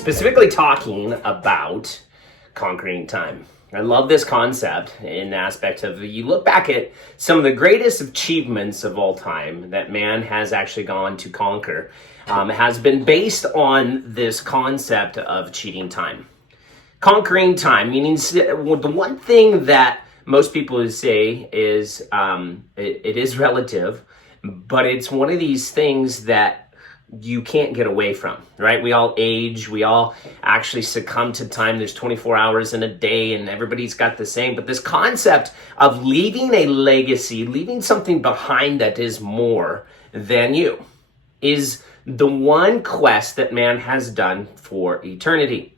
specifically talking about conquering time. I love this concept in the aspect of you look back at some of the greatest achievements of all time that man has actually gone to conquer has been based on this concept of cheating time. Conquering time, meaning the one thing that most people would say is it is relative, but it's one of these things that you can't get away from, right? We all age, we all actually succumb to time. There's 24 hours in a day and everybody's got the same. But this concept of leaving a legacy, leaving something behind that is more than you, is the one quest that man has done for eternity.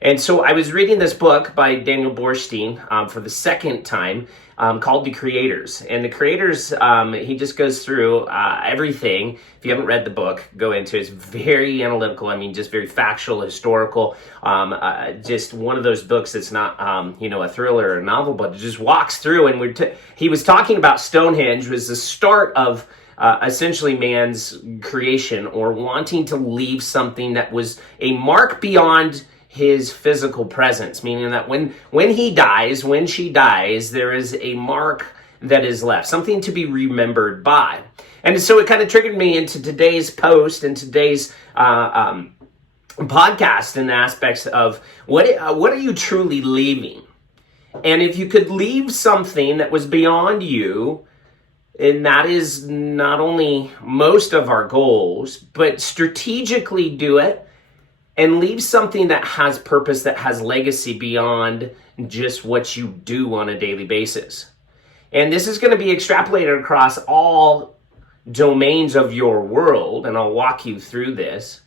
And so I was reading this book by Daniel Borstein for the second time called The Creators. And The Creators, he just goes through everything. If you haven't read the book, go into it. It's very analytical. I mean, just very factual, historical. Just one of those books that's not, a thriller or a novel, but it just walks through. And he was talking about Stonehenge was the start of essentially man's creation, or wanting to leave something that was a mark beyond his physical presence, meaning that when he dies, when she dies, there is a mark that is left, something to be remembered by. And so it kind of triggered me into today's post and today's podcast in the aspects of what are you truly leaving? And if you could leave something that was beyond you, and that is not only most of our goals, but strategically do it and leave something that has purpose, that has legacy beyond just what you do on a daily basis. And this is going to be extrapolated across all domains of your world, and I'll walk you through this.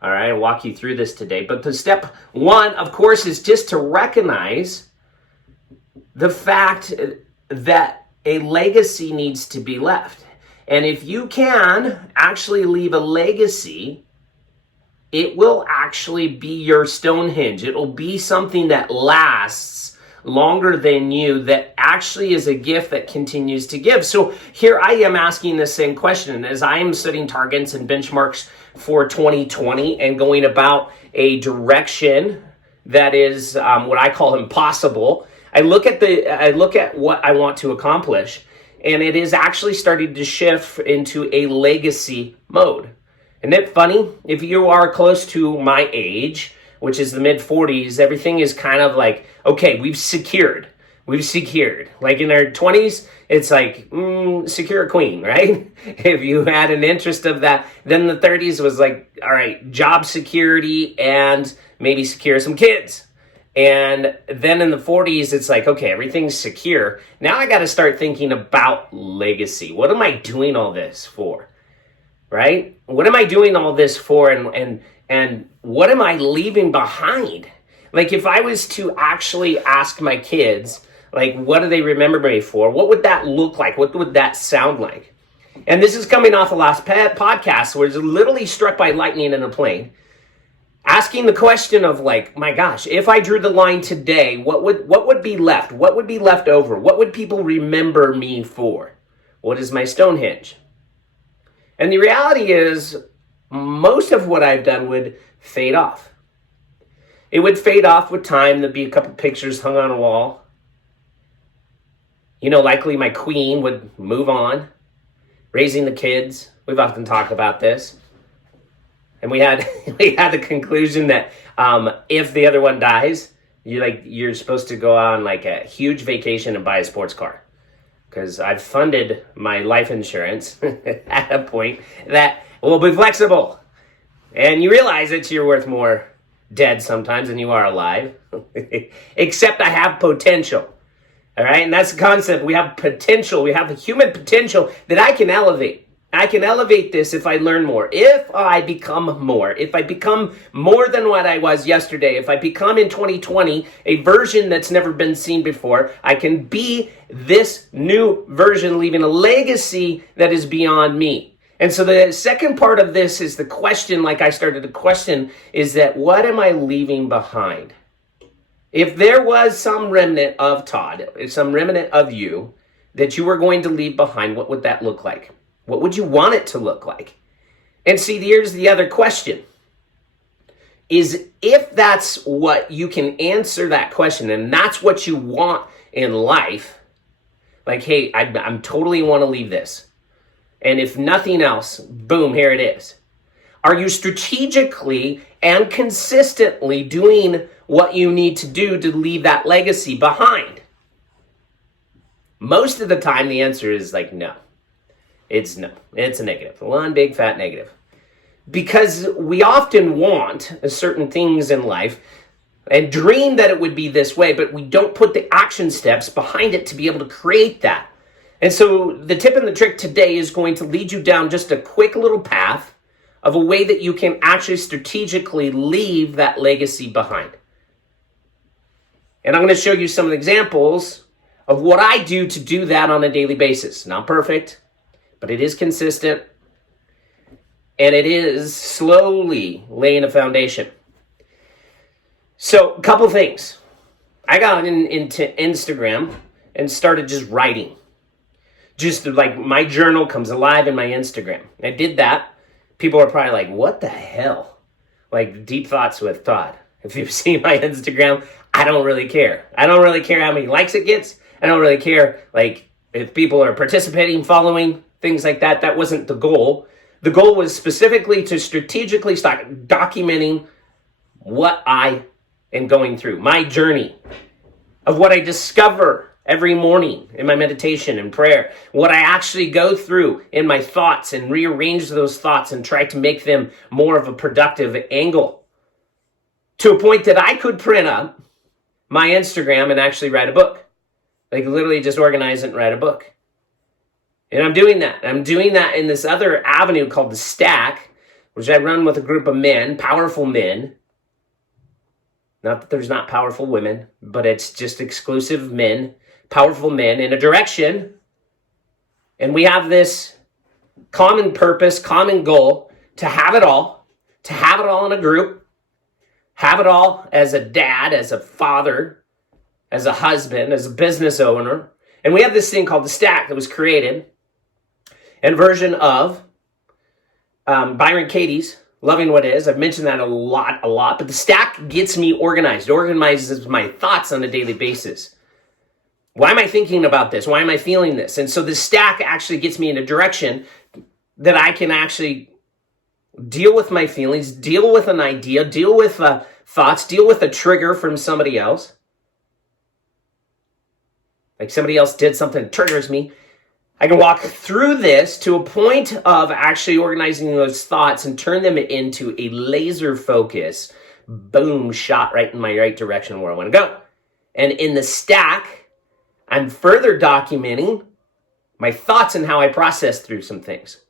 All right, I'll walk you through this today. But the step one, of course, is just to recognize the fact that a legacy needs to be left. And if you can actually leave a legacy, it will actually be your Stonehenge. It'll be something that lasts longer than you, that actually is a gift that continues to give. So here I am asking the same question as I am setting targets and benchmarks for 2020 and going about a direction that is what I call impossible. I look at what I want to accomplish, and it is actually starting to shift into a legacy mode. Isn't it funny? If you are close to my age, which is the mid-40s, everything is kind of like, okay, we've secured. Like in our 20s, it's like, secure a queen, right? If you had an interest of that. Then the 30s was like, all right, job security and maybe secure some kids. And then in the 40s, it's like, okay, everything's secure. Now I got to start thinking about legacy. What am I doing all this for? Right? What am I doing all this for, and what am I leaving behind? Like, if I was to actually ask my kids, like, what do they remember me for? What would that look like? What would that sound like? And this is coming off the last podcast where it's literally struck by lightning in a plane. Asking the question of, like, my gosh, if I drew the line today, what would be left? What would be left over? What would people remember me for? What is my Stonehenge? And the reality is, most of what I've done would fade off. It would fade off with time. There'd be a couple pictures hung on a wall. Likely my queen would move on. Raising the kids. We've often talked about this. And we had the conclusion that if the other one dies, you're supposed to go on like a huge vacation and buy a sports car. Because I've funded my life insurance at a point that will be flexible. And you realize that you're worth more dead sometimes than you are alive. Except I have potential. All right? And that's the concept. We have potential. We have the human potential that I can elevate. I can elevate this if I learn more, if I become more, if I become more than what I was yesterday, if I become in 2020 a version that's never been seen before, I can be this new version, leaving a legacy that is beyond me. And so the second part of this is the question, like I started the question, is that what am I leaving behind? If there was some remnant of Todd, some remnant of you that you were going to leave behind, what would that look like? What would you want it to look like? And see, here's the other question. is if that's what you can answer that question and that's what you want in life, like, hey, I'm totally want to leave this. And if nothing else, boom, here it is. Are you strategically and consistently doing what you need to do to leave that legacy behind? Most of the time, the answer is like, no. It's no. It's a negative. One big fat negative. Because we often want certain things in life and dream that it would be this way, but we don't put the action steps behind it to be able to create that. And so the tip and the trick today is going to lead you down just a quick little path of a way that you can actually strategically leave that legacy behind. And I'm going to show you some examples of what I do to do that on a daily basis. Not perfect, but it is consistent. And it is slowly laying a foundation. So, a couple things. I got into Instagram and started just writing. Just like my journal comes alive in my Instagram. I did that. People are probably like, what the hell? Like deep thoughts with Todd. If you've seen my Instagram, I don't really care. I don't really care how many likes it gets. I don't really care like if people are participating, following, things like that. That wasn't the goal. The goal was specifically to strategically start documenting what I am going through, my journey of what I discover every morning in my meditation and prayer, what I actually go through in my thoughts and rearrange those thoughts and try to make them more of a productive angle to a point that I could print up my Instagram and actually write a book. Like literally just organize it and write a book. And I'm doing that. I'm doing that in this other avenue called the Stack, which I run with a group of men, powerful men. Not that there's not powerful women, but it's just exclusive men, powerful men in a direction. And we have this common purpose, common goal to have it all in a group, have it all as a dad, as a father, as a husband, as a business owner. And we have this thing called the Stack that was created. And version of Byron Katie's Loving What Is. I've mentioned that a lot, but the Stack gets me organizes my thoughts on a daily basis. Why am I thinking about this? Why am I feeling this? And so the Stack actually gets me in a direction that I can actually deal with my feelings, deal with an idea, deal with thoughts, deal with a trigger from somebody else. Like somebody else did something that triggers me. I can walk through this to a point of actually organizing those thoughts and turn them into a laser focus, boom, shot right in my right direction where I want to go. And in the Stack, I'm further documenting my thoughts and how I process through some things.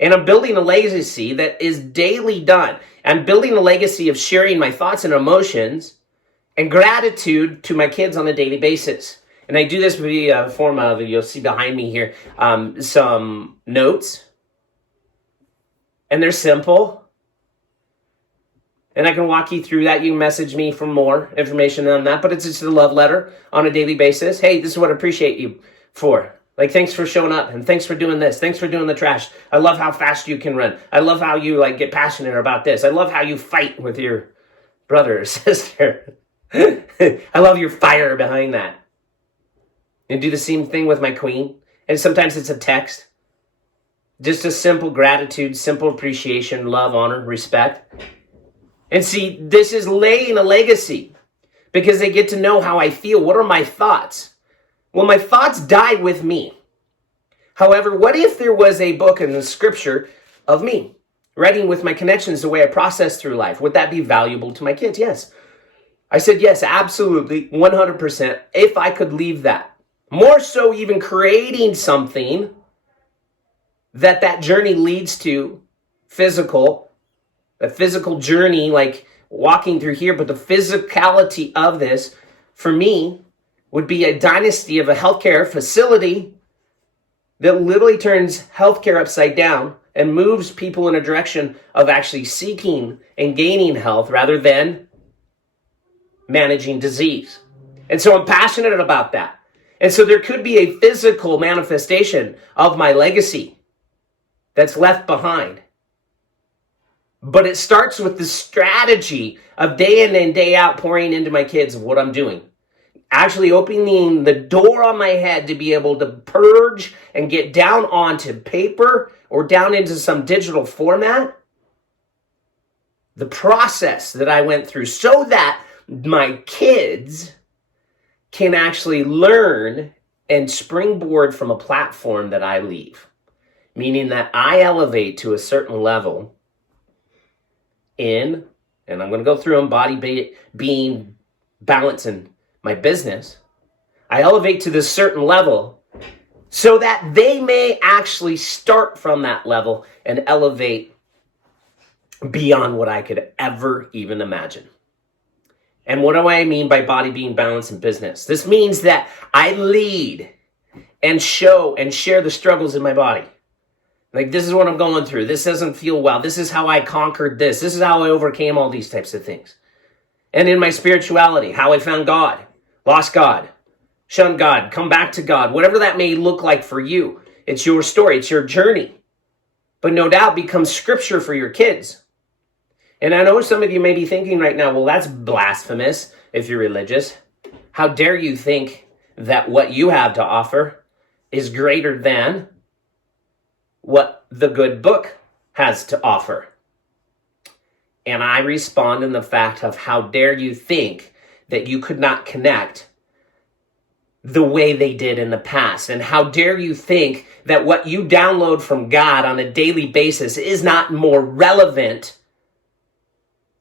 And I'm building a legacy that is daily done. I'm building a legacy of sharing my thoughts and emotions and gratitude to my kids on a daily basis. And I do this via form of, you'll see behind me here, some notes. And they're simple. And I can walk you through that. You can message me for more information on that. But it's just a love letter on a daily basis. Hey, this is what I appreciate you for. Like, thanks for showing up. And thanks for doing this. Thanks for doing the trash. I love how fast you can run. I love how you get passionate about this. I love how you fight with your brother or sister. I love your fire behind that. And do the same thing with my queen. And sometimes it's a text. Just a simple gratitude, simple appreciation, love, honor, respect. And see, this is laying a legacy because they get to know how I feel. What are my thoughts? Well, my thoughts die with me. However, what if there was a book in the scripture of me writing with my connections, the way I process through life? Would that be valuable to my kids? Yes. I said yes, absolutely, 100%, if I could leave that. More so even creating something that journey leads to a physical journey, like walking through here, but the physicality of this, for me, would be a dynasty of a healthcare facility that literally turns healthcare upside down and moves people in a direction of actually seeking and gaining health rather than managing disease. And so I'm passionate about that. And so there could be a physical manifestation of my legacy that's left behind. But it starts with the strategy of day in and day out pouring into my kids of what I'm doing. Actually opening the door on my head to be able to purge and get down onto paper or down into some digital format. The process that I went through so that my kids can actually learn and springboard from a platform that I leave. Meaning that I elevate to a certain level and I'm going to go through them, body, being, balance, and my business. I elevate to this certain level so that they may actually start from that level and elevate beyond what I could ever even imagine. And what do I mean by body, being, balance, and business? This means that I lead and show and share the struggles in my body. Like, this is what I'm going through. This doesn't feel well. This is how I conquered this. This is how I overcame all these types of things. And in my spirituality, how I found God, lost God, shunned God, come back to God, whatever that may look like for you. It's your story. It's your journey. But no doubt becomes scripture for your kids. And I know some of you may be thinking right now, well, that's blasphemous if you're religious. How dare you think that what you have to offer is greater than what the good book has to offer? And I respond in the fact of how dare you think that you could not connect the way they did in the past? And how dare you think that what you download from God on a daily basis is not more relevant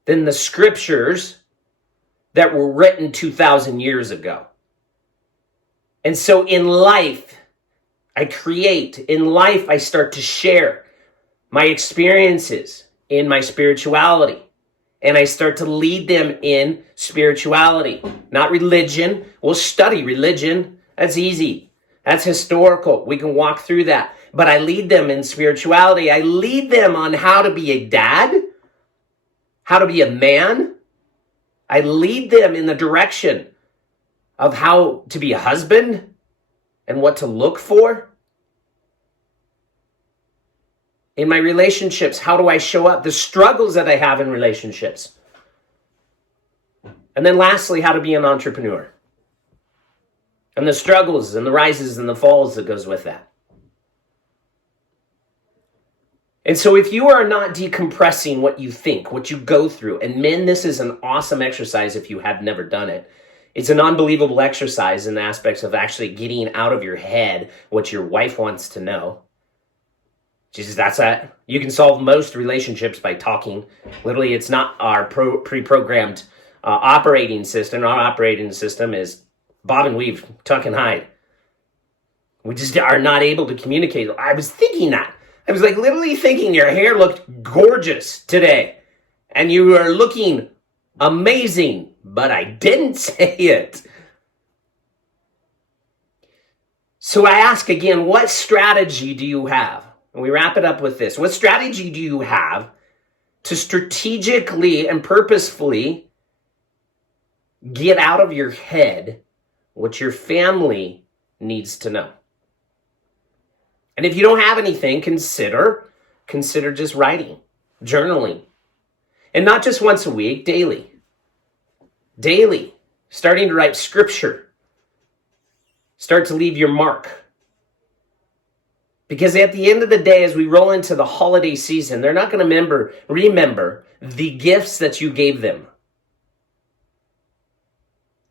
than the scriptures that were written 2,000 years ago? And so in life, I create. In life, I start to share my experiences in my spirituality. And I start to lead them in spirituality, not religion. We'll study religion. That's easy. That's historical. We can walk through that. But I lead them in spirituality. I lead them on how to be a dad, how to be a man. I lead them in the direction of how to be a husband and what to look for. In my relationships, how do I show up? The struggles that I have in relationships. And then lastly, how to be an entrepreneur. And the struggles and the rises and the falls that goes with that. And so if you are not decompressing what you think, what you go through, and men, this is an awesome exercise if you have never done it. It's an unbelievable exercise in the aspects of actually getting out of your head what your wife wants to know. Jesus, that's that. You can solve most relationships by talking. Literally, it's not our pre-programmed operating system. Our operating system is bob and weave, tuck and hide. We just are not able to communicate. I was thinking that. I was like literally thinking your hair looked gorgeous today. And you are looking amazing. But I didn't say it. So I ask again, what strategy do you have? And we wrap it up with this. What strategy do you have to strategically and purposefully get out of your head what your family needs to know? And if you don't have anything, consider just writing, journaling. And not just once a week, daily. Daily. Starting to write scripture. Start to leave your mark. Because at the end of the day, as we roll into the holiday season, they're not going to remember the gifts that you gave them.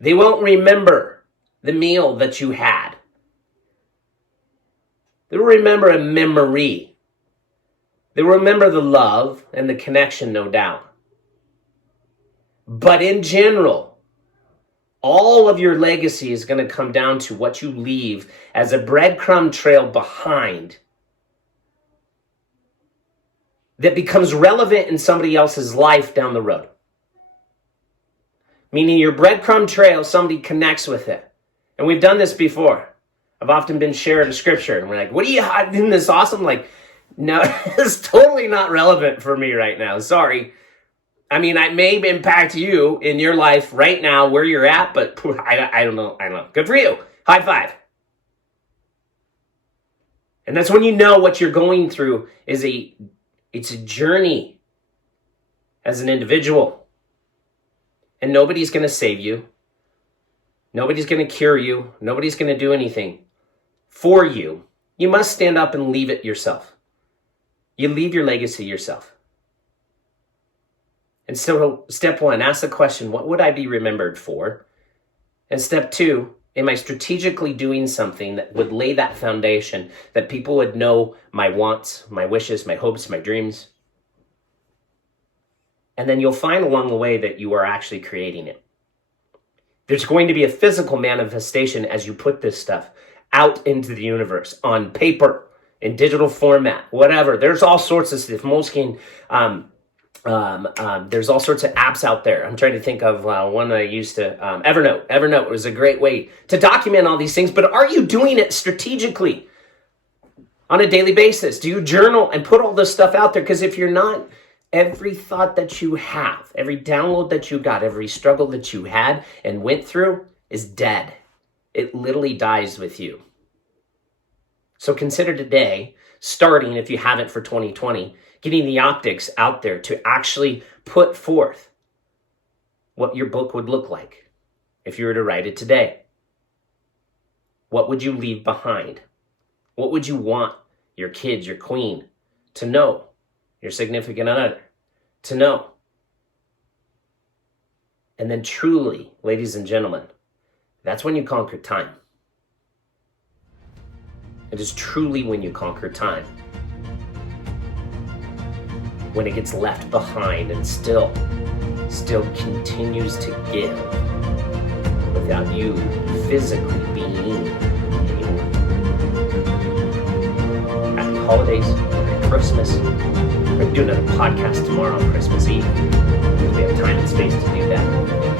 They won't remember the meal that you had. They'll remember a memory. They'll remember the love and the connection, no doubt. But in general, all of your legacy is going to come down to what you leave as a breadcrumb trail behind that becomes relevant in somebody else's life down the road. Meaning your breadcrumb trail, somebody connects with it. And we've done this before. I've often been shared a scripture and we're like, what are you, isn't this awesome? Like, no, it's totally not relevant for me right now. Sorry. I mean, I may impact you in your life right now where you're at, but I don't know. Good for you. High five. And that's when you know what you're going through it's a journey. as an individual. And nobody's going to save you. Nobody's going to cure you. Nobody's going to do anything for you. You must stand up and leave it yourself. You leave your legacy yourself. And so step one, ask the question, what would I be remembered for? And step two, am I strategically doing something that would lay that foundation, that people would know my wants, my wishes, my hopes, my dreams? And then you'll find along the way that you are actually creating it. There's going to be a physical manifestation as you put this stuff out into the universe on paper, in digital format, whatever. There's all sorts of stuff. Moleskine, there's all sorts of apps out there. I'm trying to think of one I used to, Evernote. Evernote was a great way to document all these things, but are you doing it strategically on a daily basis? Do you journal and put all this stuff out there? Because if you're not, every thought that you have, every download that you got, every struggle that you had and went through is dead. It literally dies with you. So consider today, starting, if you haven't for 2020, getting the optics out there to actually put forth what your book would look like if you were to write it today. What would you leave behind? What would you want your kids, your queen, to know? Your significant other, to know? And then truly, ladies and gentlemen, that's when you conquer time. It is truly when you conquer time. When it gets left behind and still continues to give without you physically being anywhere. Happy holidays, Merry Christmas. We're going to do another podcast tomorrow on Christmas Eve, because we have time and space to do that.